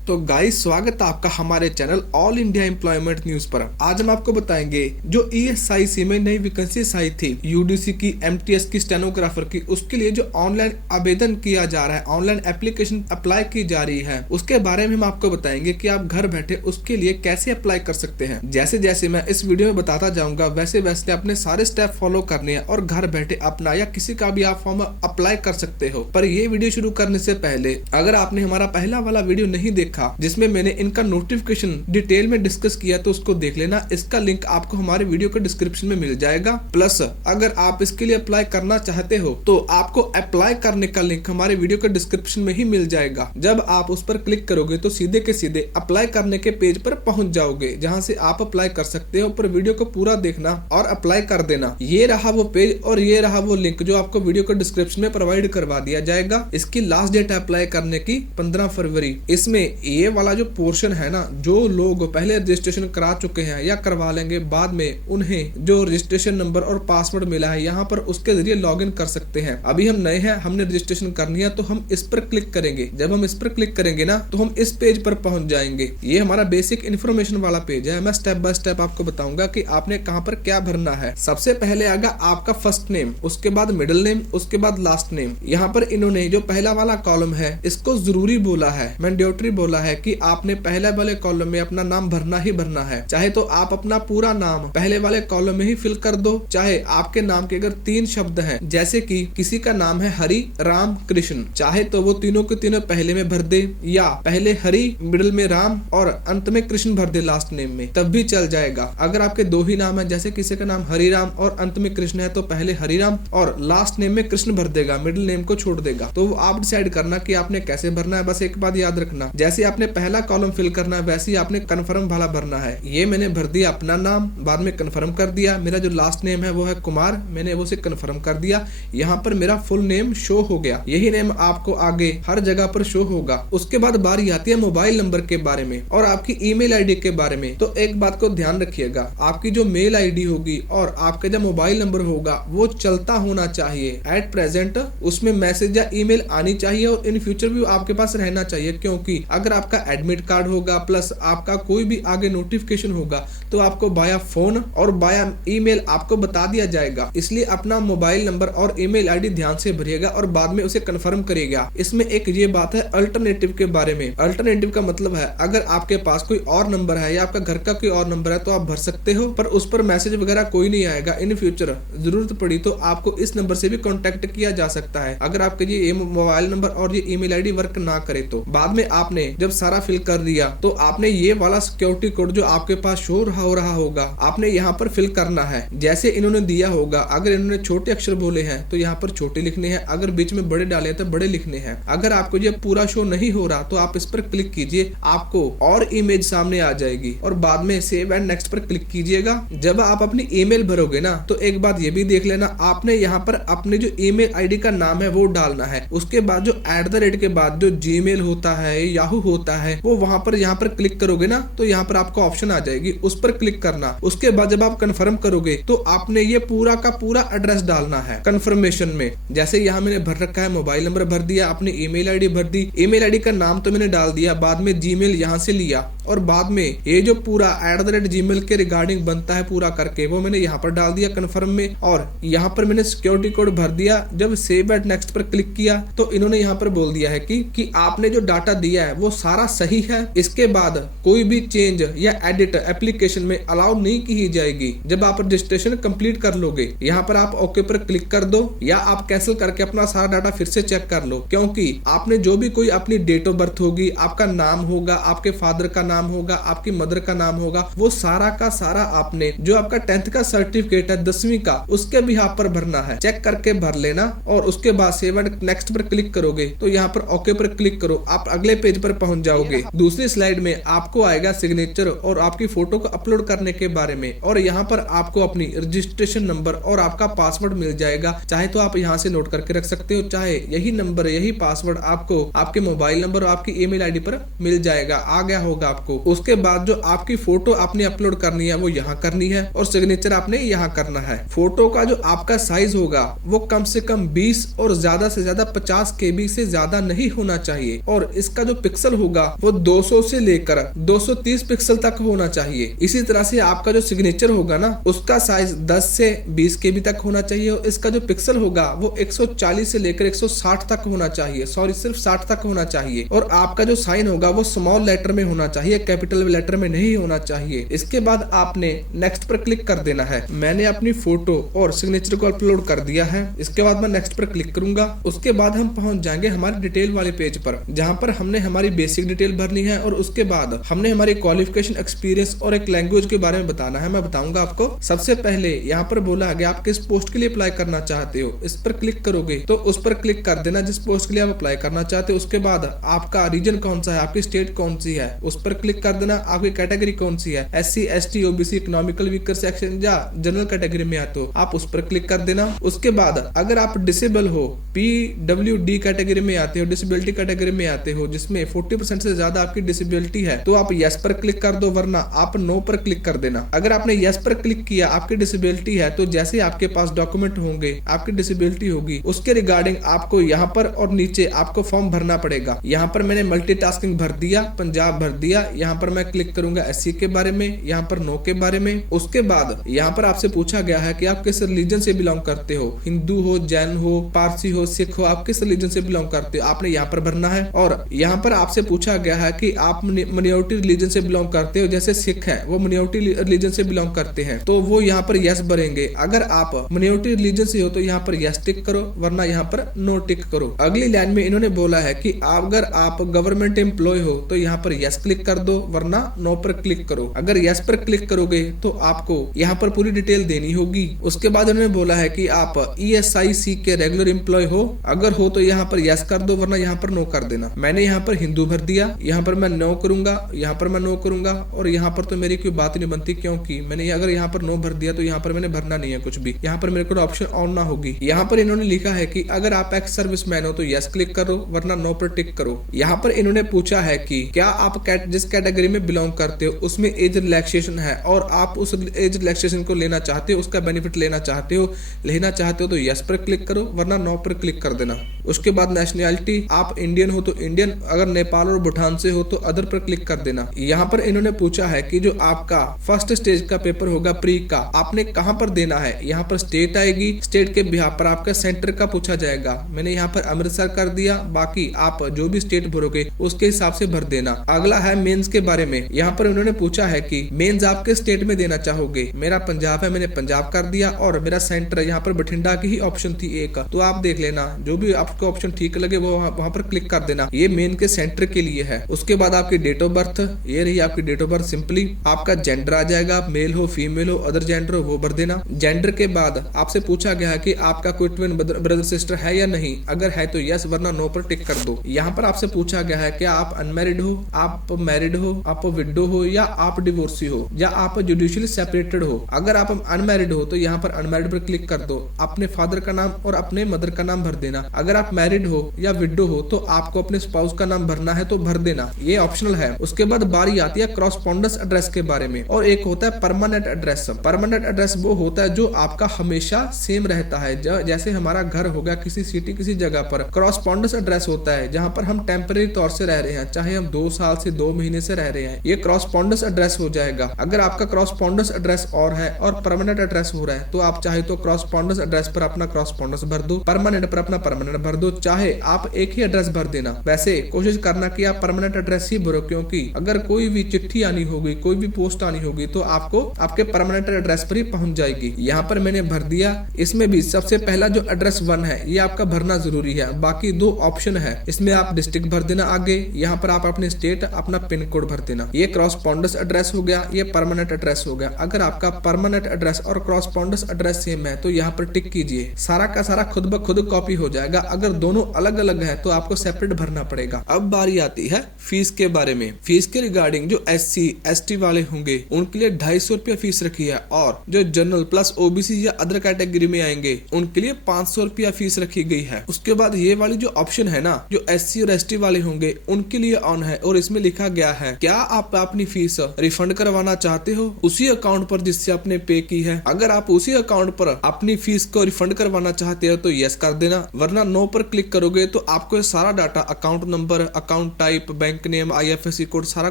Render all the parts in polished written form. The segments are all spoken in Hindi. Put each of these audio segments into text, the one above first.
तो गाइस, स्वागत है आपका हमारे channel all India employment news पर। आज हम आपको बताएंगे जो ESIC में नई वैकेंसीज आई थी UDC की, MTS की, स्टेनोग्राफर की, उसके लिए जो ऑनलाइन आवेदन किया जा रहा है, ऑनलाइन एप्लीकेशन अप्लाई की जा रही है, उसके बारे में हम आपको बताएंगे कि आप घर बैठे उसके लिए कैसे अप्लाई कर सकते हैं। जैसे जैसे मैं इस वीडियो में बताता जाऊंगा वैसे वैसे अपने सारे स्टेप फॉलो करने हैं और घर बैठे अपना या किसी का भी आप फॉर्म अप्लाई कर सकते हो। पर ये वीडियो शुरू करने से पहले अगर आपने हमारा पहला वाला वीडियो नहीं देखा जिसमें मैंने इनका नोटिफिकेशन डिटेल में डिस्कस किया तो उसको देख लेना। इसका लिंक आपको हमारे वीडियो के डिस्क्रिप्शन में मिल जाएगा। प्लस अगर आप इसके लिए अप्लाई करना चाहते हो तो आपको अप्लाई करने का लिंक हमारे वीडियो के डिस्क्रिप्शन में ही मिल जाएगा। जब आप उस पर क्लिक करोगे तो सीधे के सीधे अप्लाई करने के पेज पर पहुंच जाओगे जहां से आप अप्लाई कर सकते हो। पर वीडियो को पूरा देखना और अप्लाई कर देना। ये रहा वो पेज और ये रहा वो लिंक जो आपको वीडियो के डिस्क्रिप्शन में प्रोवाइड करवा दिया जाएगा। इसकी लास्ट डेट अप्लाई करने की 15 फरवरी। इसमें ये वाला जो पोर्शन है ना, जो लोग पहले रजिस्ट्रेशन करा चुके हैं या करवा लेंगे बाद में उन्हें जो रजिस्ट्रेशन नंबर और पासवर्ड मिला है यहाँ पर उसके जरिए लॉगिन कर सकते हैं। अभी हम नए हैं, हमने रजिस्ट्रेशन करनी है तो हम इस पर क्लिक करेंगे। जब हम इस पर क्लिक करेंगे ना तो हम इस पेज पर पहुंच जाएंगे। ये हमारा बेसिक इन्फॉर्मेशन वाला पेज है। मैं स्टेप बाय स्टेप आपको बताऊंगा कि आपने कहां पर क्या भरना है। सबसे पहले आएगा आपका फर्स्ट नेम, उसके बाद मिडिल नेम, उसके बाद लास्ट नेम। यहाँ पर इन्होंने जो पहला वाला कॉलम है इसको जरूरी बोला है, मैंडेटरी बोला है कि आपने पहले वाले कॉलम में अपना नाम भरना ही भरना है। चाहे तो आप अपना पूरा नाम पहले वाले कॉलम में ही फिल कर दो, चाहे आपके नाम के अगर 3 शब्द हैं जैसे कि किसी का नाम है हरि, राम, कृष्ण, चाहे तो वो तीनों के तीनों पहले में भर दे या पहले हरि, मिडिल में राम और अंत में कृष्ण भर दे लास्ट नेम में, तब भी चल जाएगा। अगर आपके 2 ही नाम है, जैसे किसी का नाम हरिराम और अंत में कृष्ण है तो पहले हरिराम और लास्ट नेम में कृष्ण भर देगा, मिडिल नेम को छोड़ देगा। तो आप डिसाइड करना कि आपने कैसे भरना है। बस एक बात याद रखना, जैसे आपने पहला कॉलम फिल करना है वैसे ही आपने कन्फर्म वाला भरना है। ये मैंने भर दिया अपना नाम, बाद में कन्फर्म कर दिया। मेरा जो लास्ट नेम है वो है कुमार, मैंने वो से कन्फर्म कर दिया। यहाँ पर मेरा फुल नेम शो हो गया। यही नेम आपको आगे हर जगह पर शो होगा। उसके बाद बारी आती है मोबाइल नंबर के बारे में और आपकी ईमेल आईडी के बारे में। तो एक बात को ध्यान रखिएगा, आपकी जो मेल आईडी होगी और आपका जो मोबाइल नंबर होगा वो चलता होना चाहिए। एट प्रेजेंट उसमें मैसेज या ईमेल आनी चाहिए और इन फ्यूचर भी आपके पास रहना चाहिए, क्योंकि अगर आपका एडमिट कार्ड होगा प्लस आपका कोई भी आगे नोटिफिकेशन होगा तो आपको बाया फोन और बाया ईमेल आपको बता दिया जाएगा। इसलिए अपना मोबाइल नंबर और ईमेल आईडी ध्यान से भरिएगा और बाद में उसे कंफर्म करिएगा। इसमें एक ये बात है अल्टरनेटिव के बारे में। अल्टरनेटिव का मतलब है अगर आपके पास कोई और नंबर है या आपका घर का कोई और नंबर है तो आप भर सकते हो, पर उस पर मैसेज वगैरह कोई नहीं आएगा। इन फ्यूचर जरूरत पड़ी तो आपको इस नंबर से भी कॉन्टेक्ट किया जा सकता है अगर आपके ये मोबाइल नंबर और ये ईमेल आईडी वर्क ना करे तो। बाद में आपने जब सारा फिल कर दिया तो आपने ये वाला सिक्योरिटी कोड जो आपके पास शो हो रहा होगा आपने यहाँ पर फिल करना है जैसे इन्होंने दिया होगा। अगर इन्होंने छोटे अक्षर बोले हैं तो यहाँ पर छोटे लिखने हैं, अगर बीच में बड़े डाले तो बड़े लिखने हैं। अगर आपको ये पूरा शो नहीं हो रहा तो आप इस पर क्लिक कीजिए, आपको और इमेज सामने आ जाएगी और बाद में सेव एंड नेक्स्ट पर क्लिक कीजिएगा। जब आप अपनी ईमेल भरोगे ना तो एक बात ये भी देख लेना, आपने यहाँ पर अपने जो ईमेल आईडी का नाम है वो डालना है। उसके बाद जो @ के बाद जो जीमेल होता है, याहू होता है, वो वहां पर यहाँ पर क्लिक करोगे ना तो यहाँ पर आपको ऑप्शन आ जाएगी, उस पर क्लिक करना। उसके बाद जब आप कंफर्म करोगे तो आपने ये पूरा का पूरा एड्रेस डालना है कंफर्मेशन में। जैसे यहाँ मैंने भर रखा है, मोबाइल नंबर भर दिया, अपनी ईमेल आईडी भर दी, ईमेल आईडी का नाम तो मैंने डाल दिया, बाद में जीमेल यहाँ से लिया और बाद में ये जो पूरा @gmail के रिगार्डिंग बनता है पूरा करके वो मैंने यहाँ पर डाल दिया कंफर्म में और यहाँ पर मैंने सिक्योरिटी कोड भर दिया। जब सेव एंड नेक्स्ट पर क्लिक किया तो इन्होंने यहाँ पर बोल दिया है कि आपने जो डाटा दिया है वो सारा सही है। इसके बाद कोई भी चेंज या एडिट एप्लीकेशन में अलाउ नहीं की जाएगी। जब आप रजिस्ट्रेशन कंप्लीट कर लोगे यहाँ पर आप ओके पर क्लिक कर दो या आप कैंसिल करके अपना सारा डाटा फिर से चेक कर लो, क्योंकि आपने जो भी कोई अपनी डेट ऑफ बर्थ होगी, आपका नाम होगा, आपके फादर का नाम होगा, आपकी मदर का नाम होगा, वो सारा का सारा आपने जो आपका 10th का सर्टिफिकेट है 10वीं का उसके भी यहाँ पर भरना है। चेक करके भर लेना और उसके बाद सेव एंड नेक्स्ट पर क्लिक करोगे तो यहाँ पर ओके पर क्लिक करो, आप अगले पेज पर पहुंच जाओगे। दूसरी स्लाइड में आपको आएगा सिग्नेचर और आपकी फोटो को अपलोड करने के बारे में और यहाँ पर आपको अपनी रजिस्ट्रेशन नंबर और आपका पासवर्ड मिल जाएगा। चाहे तो आप यहाँ से नोट करके रख सकते हो, चाहे यही नंबर यही पासवर्ड आपको आपके मोबाइल नंबर और आपकी ईमेल आईडी पर मिल जाएगा। आ गया होगा आपको। उसके बाद जो आपकी फोटो आपने अपलोड करनी है वो यहाँ करनी है और सिग्नेचर आपने यहाँ करना है। फोटो का जो आपका साइज होगा वो कम से कम 20 और ज्यादा से ज्यादा 50 KB से ज्यादा नहीं होना चाहिए और इसका जो पिक्सल होगा वो 200 से लेकर 230 पिक्सल तक होना चाहिए। इसी तरह से आपका जो सिग्नेचर होगा ना उसका साइज 10 से 20 KB तक होना चाहिए और इसका जो पिक्सल होगा वो 140 से लेकर 160 तक होना चाहिए, सॉरी सिर्फ 60 तक होना चाहिए। और आपका जो साइन होगा वो स्मॉल लेटर में होना चाहिए, कैपिटल लेटर में नहीं होना चाहिए। इसके बाद आपने नेक्स्ट पर क्लिक कर देना है। मैंने अपनी फोटो और सिग्नेचर को अपलोड कर दिया है। इसके बाद मैं नेक्स्ट पर क्लिक करूंगा। उसके बाद हम पहुंच जाएंगे हमारे डिटेल वाले पेज पर, जहां पर हमने हमारी बेसिक डिटेल भरनी है और उसके बाद हमने हमारी क्वालिफिकेशन, एक्सपीरियंस और एक लैंग्वेज के बारे में बताना है। मैं बताऊंगा आपको। सबसे पहले यहाँ पर बोला गया आप किस पोस्ट के लिए अप्लाई करना चाहते हो, इस पर क्लिक करोगे तो उस पर क्लिक कर देना जिस पोस्ट के लिए आप अप्लाई करना चाहते हो। उसके बाद आपका रीजन कौन सा है, आपकी स्टेट कौन सी है, उस पर क्लिक कर देना। आपकी कैटेगरी कौन सी है, SC, ST, OBC, economical weaker section या जनरल कैटेगरी में आते हो, आप उस पर क्लिक कर देना। उसके बाद अगर आप डिसेबल हो, PWD कैटेगरी में आते हो, डिसेबिलिटी कैटेगरी में आते हो जिसमें 40% से ज्यादा आपकी डिसेबिलिटी है, तो आप यस पर क्लिक कर दो, वरना आप नो पर क्लिक कर देना। अगर आपने यस पर क्लिक किया, आपकी डिसेबिलिटी है, तो जैसे आपके पास डॉक्यूमेंट होंगे, आपकी डिसेबिलिटी होगी, उसके रिगार्डिंग आपको यहाँ पर और नीचे आपको फॉर्म भरना पड़ेगा। यहाँ पर मैंने मल्टीटास्किंग भर दिया, पंजाब भर दिया। यहाँ पर मैं क्लिक करूंगा SC के बारे में, यहाँ पर नो के बारे में। उसके बाद यहाँ पर आपसे पूछा गया है कि आप किस रिलीजन से बिलोंग करते हो, हिंदू हो, जैन हो, पारसी हो, सिख हो, आप किस रिलीजन से बिलोंग करते हो, आपने यहाँ पर भरना है। और यहाँ पर आपसे पूछा गया है कि आप माइनॉरिटी रिलीजन से बिलोंग करते हो, जैसे सिख है वो माइनॉरिटी रिलीजन से बिलोंग करते हैं, तो वो यहाँ पर यस भरेंगे। अगर आप माइनॉरिटी रिलीजन से हो तो यहाँ पर यस टिक करो, वरना यहाँ पर नो टिक करो। अगली लाइन में इन्होंने बोला है कि अगर आप गवर्नमेंट एम्प्लॉय हो तो यहाँ पर यस क्लिक कर दो, वरना नो पर क्लिक करो। अगर यस पर क्लिक करोगे तो आपको यहाँ पर पूरी डिटेल देनी होगी। उसके बाद उन्होंने बोला है कि आप ESIC के रेगुलर एम्प्लॉय हो, अगर हो तो यहाँ पर यस कर दो, वरना यहाँ पर नो कर देना। मैंने यहाँ पर हिंदू भर दिया, यहाँ पर मैं नो करूंगा, यहाँ पर मैं नो करूंगा और यहाँ पर तो मेरी कोई बात नहीं बनती, क्योंकि मैंने अगर यहाँ पर नो भर दिया तो यहाँ पर मैंने भरना नहीं है कुछ भी, यहाँ पर मेरे को ऑप्शन ऑन ना होगी। यहाँ पर इन्होंने लिखा है कि अगर आप एक्स सर्विसमैन हो तो यस क्लिक करो, वरना नो पर टिक करो। यहाँ पर इन्होंने पूछा है कि क्या आप जिस कैटेगरी में बिलोंग करते हो उसमें एज रिलैक्सेशन है और आप उस एज रिलैक्सेशन को लेना चाहते हो, उसका बेनिफिट लेना चाहते हो तो यस पर क्लिक करो, वरना नो पर क्लिक कर देना। उसके बाद नेशनैलिटी, आप इंडियन हो तो इंडियन, अगर नेपाल और भूटान से हो तो अदर पर क्लिक कर देना। यहाँ पर इन्होंने पूछा है कि जो आपका फर्स्ट स्टेज का पेपर होगा प्री का, आपने कहाँ पर देना है। यहाँ पर स्टेट आएगी, स्टेट के बिहार पर आपका सेंटर का पूछा जाएगा। मैंने यहाँ पर अमृतसर कर दिया, बाकी आप जो भी स्टेट भरोगे उसके हिसाब से भर देना। अगला है मेंस के बारे में। यहाँ पर उन्होंने पूछा है कि मेंस आप किस स्टेट में देना चाहोगे। मेरा पंजाब है, मैंने पंजाब कर दिया और मेरा सेंटर यहाँ पर बठिंडा की ही ऑप्शन थी एक, तो आप देख लेना जो भी आपको ऑप्शन ठीक लगे वो वहाँ पर क्लिक कर देना। ये मेन के सेंटर के लिए है। उसके बाद आपकी डेट ऑफ बर्थ, ये रही आपकी डेट ऑफ बर्थ। सिंपली आपका जेंडर आ जाएगा, मेल हो, फीमेल हो, अदर जेंडर हो वो भर देना। जेंडर के बाद आपसे पूछा गया है कि आपका कोई ट्विन ब्रदर सिस्टर है या नहीं, अगर है तो यस, वरना नो पर टिक कर दो। यहाँ पर आपसे पूछा गया है कि आप अनमैरिड हो, आप मैरिड हो, आप विडो हो या आप डिवोर्सी हो या आप जुडिशियली सेपरेटेड हो। अगर आप अनमैरिड हो तो यहाँ पर अनमैरिड पर क्लिक कर दो। अपने फादर का नाम और अपने मदर का नाम भर देना। अगर आप मैरिड हो या विडो हो तो आपको अपने स्पाउस का नाम भरना है तो भर देना, ये ऑप्शनल है। उसके बाद बारी आती है क्रॉसपॉन्डेंस एड्रेस के बारे में और एक होता है परमानेंट एड्रेस। परमानेंट एड्रेस वो होता है जो आपका हमेशा सेम रहता है, जैसे हमारा घर हो गया किसी सिटी किसी जगह पर। क्रॉसपॉन्डेंस एड्रेस होता है जहाँ पर हम टेम्पररी तौर से रह रहे हैं, चाहे हम 2 साल से 2 महीने से रह रहे हैं, ये क्रॉसपॉन्डेंस एड्रेस हो जाएगा। अगर आपका क्रॉसपॉन्डेंस एड्रेस और है और परमानेंट एड्रेस हो रहा है तो आप चाहे तो क्रॉसपॉन्डेंस एड्रेस पर अपना क्रॉसपॉन्डेंस भर दो, परमानेंट पर अपना परमानेंट भर दो, चाहे आप एक ही एड्रेस भर देना। वैसे कोशिश करना कि आप परमानेंट एड्रेस ही भरो, क्योंकि अगर कोई भी चिट्ठी आनी होगी, कोई भी पोस्ट आनी होगी तो आपको आपके परमानेंट एड्रेस पर ही पहुंच जाएगी। यहाँ पर मैंने भर दिया। इसमें भी सबसे पहला जो एड्रेस 1 है ये आपका भरना जरूरी है, बाकी 2 ऑप्शन है, इसमें आप डिस्ट्रिक्ट भर देना। आगे यहाँ पर आप अपने स्टेट, अपना पिन कोड भर देना। ये क्रॉसपॉन्डेंस एड्रेस हो गया, ये परमानेंट एड्रेस हो गया। अगर आपका परमानेंट एड्रेस और क्रॉसपॉन्डेंस एड्रेस सेम है तो यहाँ पर टिक कीजिए, सारा का सारा खुद ब खुद कॉपी हो जाएगा। अगर दोनों अलग अलग है तो आपको सेपरेट भरना पड़ेगा। अब बारी आती है फीस के बारे में। फीस के रिगार्डिंग जो SC ST वाले होंगे उनके लिए 250 रुपया फीस रखी है और जो जनरल प्लस OBC या अदर कैटेगरी में आएंगे उनके लिए 500 रुपया फीस रखी गई है। उसके बाद ये वाली जो ऑप्शन है ना, जो SC और ST वाले होंगे उनके लिए ऑन है और इसमें लिखा गया क्या है? क्या आप अपनी फीस रिफंड करवाना चाहते हो उसी अकाउंट पर जिससे आपने पे की है? अगर आप उसी अकाउंट पर अपनी फीस को रिफंड करवाना चाहते हो तो यस कर देना, वरना नो पर क्लिक करोगे तो आपको ये सारा data, account number, account type, bank name, IFSC code, सारा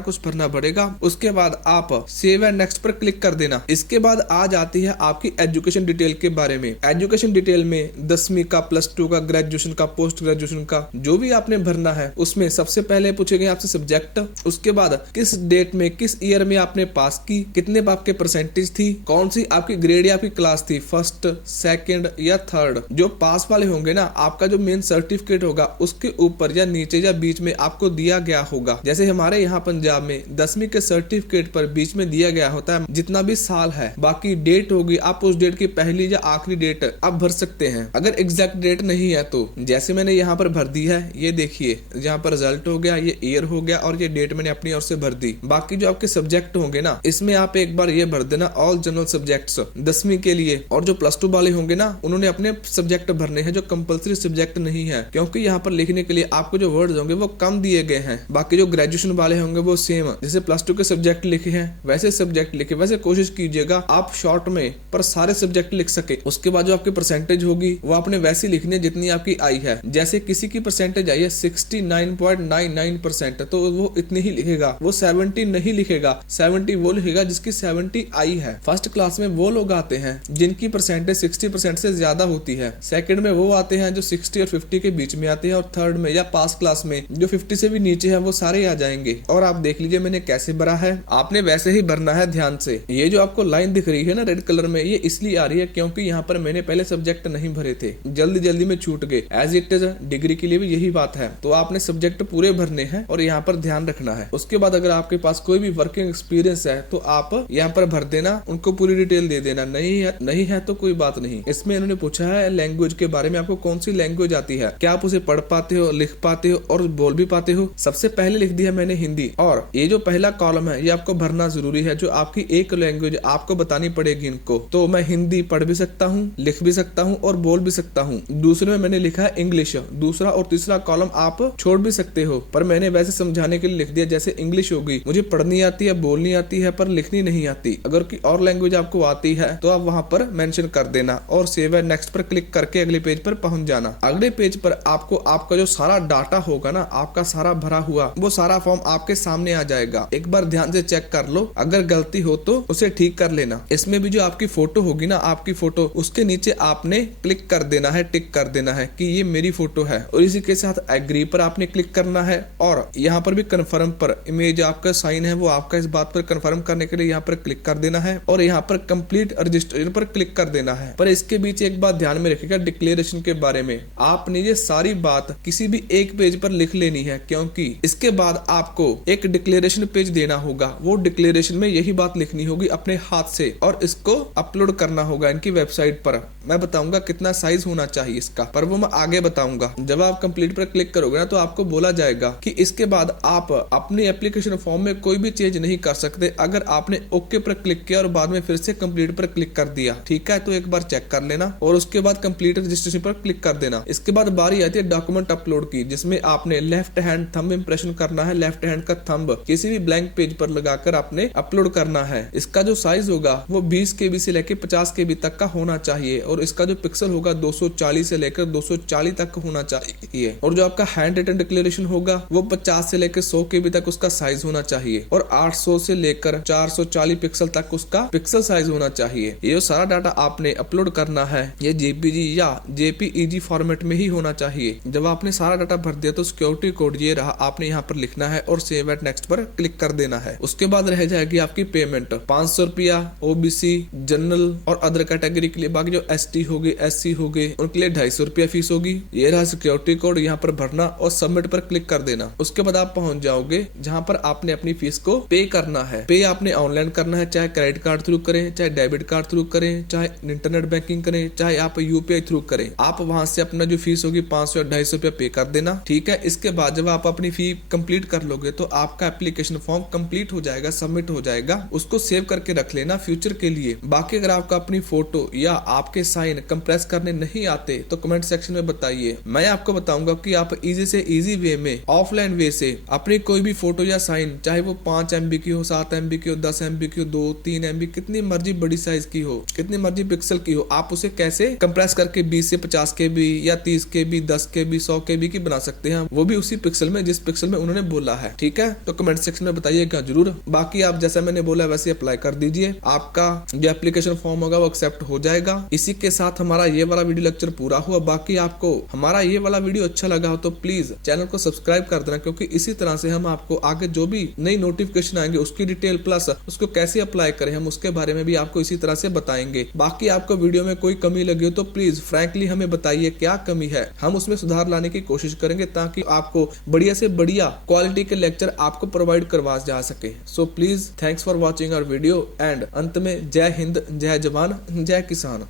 कुछ भरना पड़ेगा। उसके बाद आप सेव एंड नेक्स्ट पर क्लिक कर देना। इसके बाद आ जाती है आपकी एजुकेशन डिटेल के बारे में। एजुकेशन डिटेल में 10वीं का, +2 का, ग्रेजुएशन का, पोस्ट ग्रेजुएशन का जो भी आपने भरना है उसमें सबसे पहले पूछेंगे आपसे सब्जेक्ट, उसके बाद किस डेट में, किस ईयर में आपने पास की, कितने आपके परसेंटेज थी, कौन सी आपकी ग्रेड या आपकी क्लास थी, फर्स्ट, सेकंड या थर्ड। जो पास वाले होंगे ना, आपका जो मेन सर्टिफिकेट होगा उसके ऊपर या नीचे या बीच में आपको दिया गया होगा। जैसे हमारे यहाँ पंजाब में 10वीं के सर्टिफिकेट पर बीच में दिया गया होता है जितना भी साल है, बाकी डेट होगी, आप उस डेट की पहली या आखिरी डेट आप भर सकते हैं अगर एग्जैक्ट डेट नहीं है तो। जैसे मैंने यहाँ पर भर दी है, ये देखिए यहाँ पर रिजल्ट हो गया, ये ईयर हो गया और ये डेट मैंने अपनी ओर से भर दी। बाकी जो आपके सब्जेक्ट होंगे ना, इसमें आप एक बार ये भर देना ऑल जनरल सब्जेक्ट्स 10वीं के लिए। और जो +2 वाले होंगे ना, उन्होंने अपने सब्जेक्ट भरने हैं जो कंपलसरी सब्जेक्ट नहीं है, क्योंकि यहाँ पर लिखने के लिए आपको जो वर्ड्स होंगे वो कम दिए गए हैं। बाकी जो ग्रेजुएशन वाले होंगे वो सेम, जैसे +2 के सब्जेक्ट लिखे हैं वैसे सब्जेक्ट लिखे। वैसे कोशिश कीजिएगा आप शॉर्ट में पर सारे सब्जेक्ट लिख सके। उसके बाद जो आपकी परसेंटेज होगी वो आपने वैसी लिखनी है जितनी आपकी आई है। जैसे किसी की परसेंटेज आई है 69.99% तो वो इतनी ही लिखेगा, वो 70 नहीं लिखेगा। 70 वो लिखेगा जिसकी 70 आई है। फर्स्ट क्लास में वो लोग आते हैं जिनकी परसेंटेज 60% से ज्यादा होती है। सेकंड में वो आते हैं जो 60 और 50 के बीच में आते हैं, और थर्ड में या पास क्लास में जो 50 से भी नीचे है वो सारे आ जाएंगे। और आप देख लीजिए मैंने कैसे भरा है, आपने वैसे ही भरना है ध्यान से। ये जो आपको लाइन दिख रही है ना रेड कलर में, ये इसलिए आ रही है क्योंकि यहाँ पर मैंने पहले सब्जेक्ट नहीं भरे थे, जल्दी जल्दी में छूट गए। एज इट इज डिग्री के लिए भी यही बात है, तो आपने सब्जेक्ट पूरे भरने हैं और यहाँ पर ध्यान रखना है। उसके बाद अगर आपके पास कोई भी वर्किंग एक्सपीरियंस है तो आप यहाँ पर भर देना, उनको पूरी डिटेल दे देना। नहीं है तो कोई बात नहीं। इसमें इन्होंने पूछा है लैंग्वेज के बारे में, आपको कौन सी लैंग्वेज आती है, क्या आप उसे पढ़ पाते हो, लिख पाते हो और बोल भी पाते हो। सबसे पहले लिख दिया मैंने हिंदी, और ये जो पहला कॉलम है ये आपको भरना जरूरी है, जो आपकी एक लैंग्वेज आपको बतानी पड़ेगी इनको। तो मैं हिंदी पढ़ भी सकता हूँ, लिख भी सकता हूँ और बोल भी सकता हूँ। दूसरे में मैंने लिखा है इंग्लिश। दूसरा और तीसरा कॉलम आप छोड़ भी सकते हो, पर मैंने वैसे समझाने के लिए लिख दिया। जैसे इंग्लिश होगी, मुझे पढ़नी आती है, बोलनी आती है, पर लिखनी नहीं आती। अगर कोई और लैंग्वेज आपको आती है तो आप वहां पर मेंशन कर देना और सेव एंड नेक्स्ट पर क्लिक करके अगले पेज पर पहुंच जाना। अगले पेज पर आपको आपका जो सारा डाटा होगा ना, आपका सारा भरा हुआ, वो सारा फॉर्म आपके सामने आ जाएगा। एक बार ध्यान से चेक कर लो, अगर गलती हो तो उसे ठीक कर लेना। इसमें भी जो आपकी फोटो होगी ना, आपकी फोटो, उसके नीचे आपने क्लिक कर देना है, टिक कर देना है कि ये मेरी फोटो है, और इसी के साथ एग्री पर आपने क्लिक करना है। और यहाँ पर भी कन्फर्म पर इमेज आपका साइन है वो आपका, इस बात पर कन्फर्म करने के लिए यहाँ पर क्लिक कर देना है और यहाँ पर कंप्लीट रजिस्ट्रेशन पर क्लिक कर देना है। पर इसके बीच एक बात ध्यान में रखिएगा, डिक्लेरेशन के बारे में आपने ये सारी बात किसी भी एक पेज पर लिख लेनी है, क्योंकि इसके बाद आपको एक डिक्लेरेशन पेज देना होगा। वो डिक्लेरेशन में यही बात लिखनी होगी अपने हाथ से और इसको अपलोड करना होगा इनकी वेबसाइट पर। मैं बताऊंगा कितना साइज होना चाहिए इसका, पर वो मैं आगे बताऊंगा। जब आप कंप्लीट पर क्लिक करोगे ना तो आपको बोला जाएगा कि इसके बाद आप अपने एप्लीकेशन फॉर्म में कोई भी चेंज नहीं कर सकते अगर आपने ओके पर क्लिक किया और बाद में फिर से कंप्लीट पर क्लिक कर दिया। ठीक है, तो एक बार चेक कर लेना और उसके बाद कंप्लीट रजिस्ट्रेशन पर क्लिक कर देना। इसके बाद बारी आती है डॉक्यूमेंट अपलोड की, जिसमें आपने लेफ्ट हैंड थंब इंप्रेशन करना है। लेफ्ट हैंड का थंब किसी भी ब्लैंक पेज पर लगाकर आपने अपलोड करना है। इसका जो साइज होगा वो 20 KB से लेकर 50 KB तक का होना चाहिए, और इसका जो पिक्सल होगा 240 से लेकर 240 तक होना चाहिए। और जो आपका हैंड रिटन डिक्लेरेशन होगा वो 50 से लेकर 100 KB तक उसका साइज होना चाहिए, और 800 से लेकर 440 पिक्सल तक उसका पिक्सल साइज होना चाहिए। ये जो सारा डाटा आपने अपलोड करना है ये JPG या JPEG फॉर्मेट में ही होना चाहिए। जब आपने सारा डाटा भर दिया तो सिक्योरिटी कोड ये रहा, आपने यहाँ पर लिखना है और सेव एट नेक्स्ट पर क्लिक कर देना है। उसके बाद रह जाएगी आपकी पेमेंट 500 रुपया OBC, जनरल और अदर कैटेगरी के लिए। बाकी जो ST हो गए, SC हो गए, उनके लिए 250 रुपया फीस होगी। ये रहा सिक्योरिटी कोड, यहाँ पर भरना और सबमिट पर क्लिक कर देना। उसके बाद आप पहुंच जाओगे जहाँ पर आपने अपनी फीस को पे करना है। पे आपने ऑनलाइन करना है, चाहे क्रेडिट कार्ड थ्रू करें, चाहे डेबिट कार्ड थ्रू करें, चाहे इंटरनेट बैंकिंग करें, चाहे आप UPI थ्रू करें। आप वहां से अपना जो फीस होगी 500 या 250 रुपया पे कर देना। ठीक है, इसके बाद जब आप अपनी फी कंप्लीट कर लोगे तो आपका एप्लीकेशन फॉर्म कंप्लीट हो जाएगा, सबमिट हो जाएगा। उसको सेव करके रख लेना फ्यूचर के लिए। बाकी अगर आपको अपनी फोटो या आपके साइन कंप्रेस करने नहीं आते तो कमेंट सेक्शन में बताइए, मैं आपको बताऊंगा कि आप इजी से इजी वे में, ऑफलाइन वे से अपनी कोई भी फोटो फोटो या साइन चाहे वो 5 MB की हो, 7 MB की हो, 10 MB की हो, 2-3 MB, कितनी मर्जी बड़ी साइज की हो, कितनी मर्जी पिक्सल की हो, आप उसे कैसे कंप्रेस करके 20 से 50 KB या 30 KB, 10 KB, 100 KB की बना सकते हैं, वो भी उसी पिक्सल में जिस पिक्सल में उन्होंने बोला है। ठीक है, तो कमेंट सेक्शन में बताइएगा जरूर। बाकी आप जैसा मैंने बोला वैसे अप्लाई कर दीजिए, आपका जो एप्लीकेशन फॉर्म होगा वो एक्सेप्ट हो जाएगा। इसी के साथ हमारा ये वाला वीडियो लेक्चर पूरा हुआ। बाकी आपको हमारा ये वाला वीडियो अच्छा लगा हो तो प्लीज चैनल को सब्सक्राइब कर देना, क्योंकि इसी तरह से हम आपको आगे जो भी नई नोटिफिकेशन आएंगे उसकी डिटेल प्लस उसको कैसे अप्लाई करें हम उसके बारे में भी आपको इसी तरह से बताएंगे। बाकी आपको वीडियो में कोई कमी लगी हो तो प्लीज फ्रैंकली हमें बताइए क्या कमी है, हम उसमें सुधार लाने की कोशिश करेंगे ताकि आपको बढ़िया से बढ़िया क्वालिटी के लेक्चर आपको प्रोवाइड करवा जा सके। So please thanks for watching our video and अंत में जय हिंद, जय जवान, जय किसान।